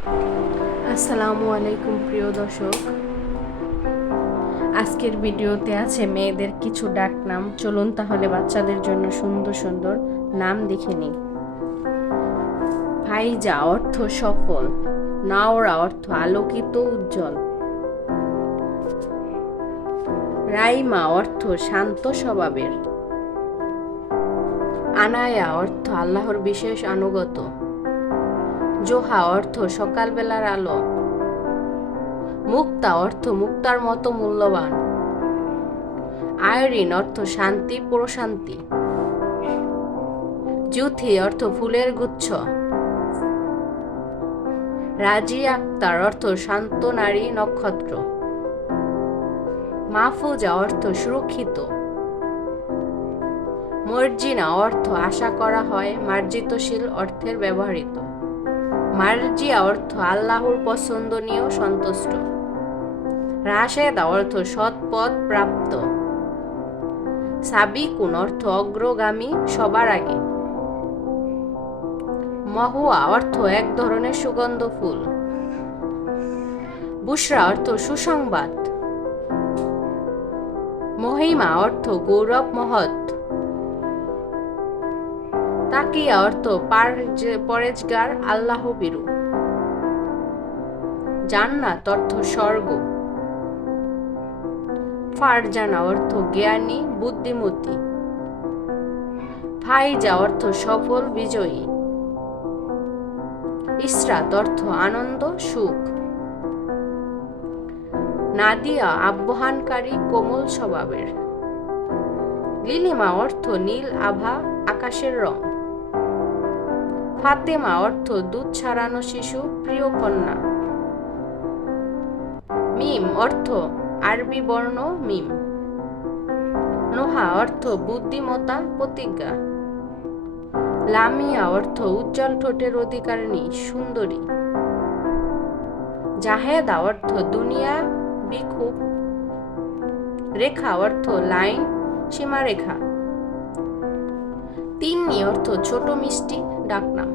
আসসালামু আলাইকুম প্রিয় দর্শক, আজকের ভিডিওতে আছে মেয়েদের কিছু ডাক নাম। চলুন তাহলে বাচ্চাদের জন্য সুন্দর সুন্দর নাম দেখে নিই। ফাইজা অর্থ সফল, নাওরা অর্থ আলোকিত উজ্জ্বল, রাইমা অর্থ শান্ত স্বভাবের, আনায়া অর্থ আল্লাহর বিশেষ আনুগত, জোহা অর্থ সকালবেলার আলো, মুক্তা অর্থ মুক্তার মতো মূল্যবান, আয়রিন অর্থ শান্তি প্রশান্তি, জুথি অর্থ ফুলের গুচ্ছ, রাজি আক্তার অর্থ শান্ত নারী নক্ষত্র, মাহফুজা অর্থ সুরক্ষিত, মর্জিনা অর্থ আশা করা হয় মার্জিতশীল অর্থের ব্যবহৃত, মার্জিয়া অর্থ আল্লাহর পছন্দনীয় সন্তুষ্ট, রাশেদা অর্থ সৎ পথ প্রাপ্ত, সাবিকুন অর্থ অগ্রগামী সবার আগে, মহুয়া অর্থ এক ধরনের সুগন্ধ ফুল, বুশরা অর্থ সুসংবাদ, মহিমা অর্থ গৌরব মহৎ, তাকিয়া অর্থ পরেজগার আল্লাহ বিরু, জান্নাত অর্থ স্বর্গ, ফারজানা অর্থ জ্ঞানী বুদ্ধিমতী, ফাইজা অর্থ সফল বিজয়ী, ইসরাত অর্থ আনন্দ সুখ, নাদিয়া আহ্বানকারী কোমল স্বভাবের, লিলিমা অর্থ নীল আভা আকাশের রং, ফাতেমা অর্থ দুধ ছাড়ানো শিশু প্রিয় কন্যা, মিম অর্থ আরবি বর্ণ মিম, নোহা অর্থ বুদ্ধিমতা প্রতিজ্ঞা, লামিয়া অর্থ উজ্জ্বল ঠোঁটের অধিকারিণী সুন্দরী, জাহেদা অর্থ দুনিয়া বিক্ষোভ, রেখা অর্থ লাইন সীমারেখা, তিন্নি অর্থ ছোট মিষ্টি ডাকনাম।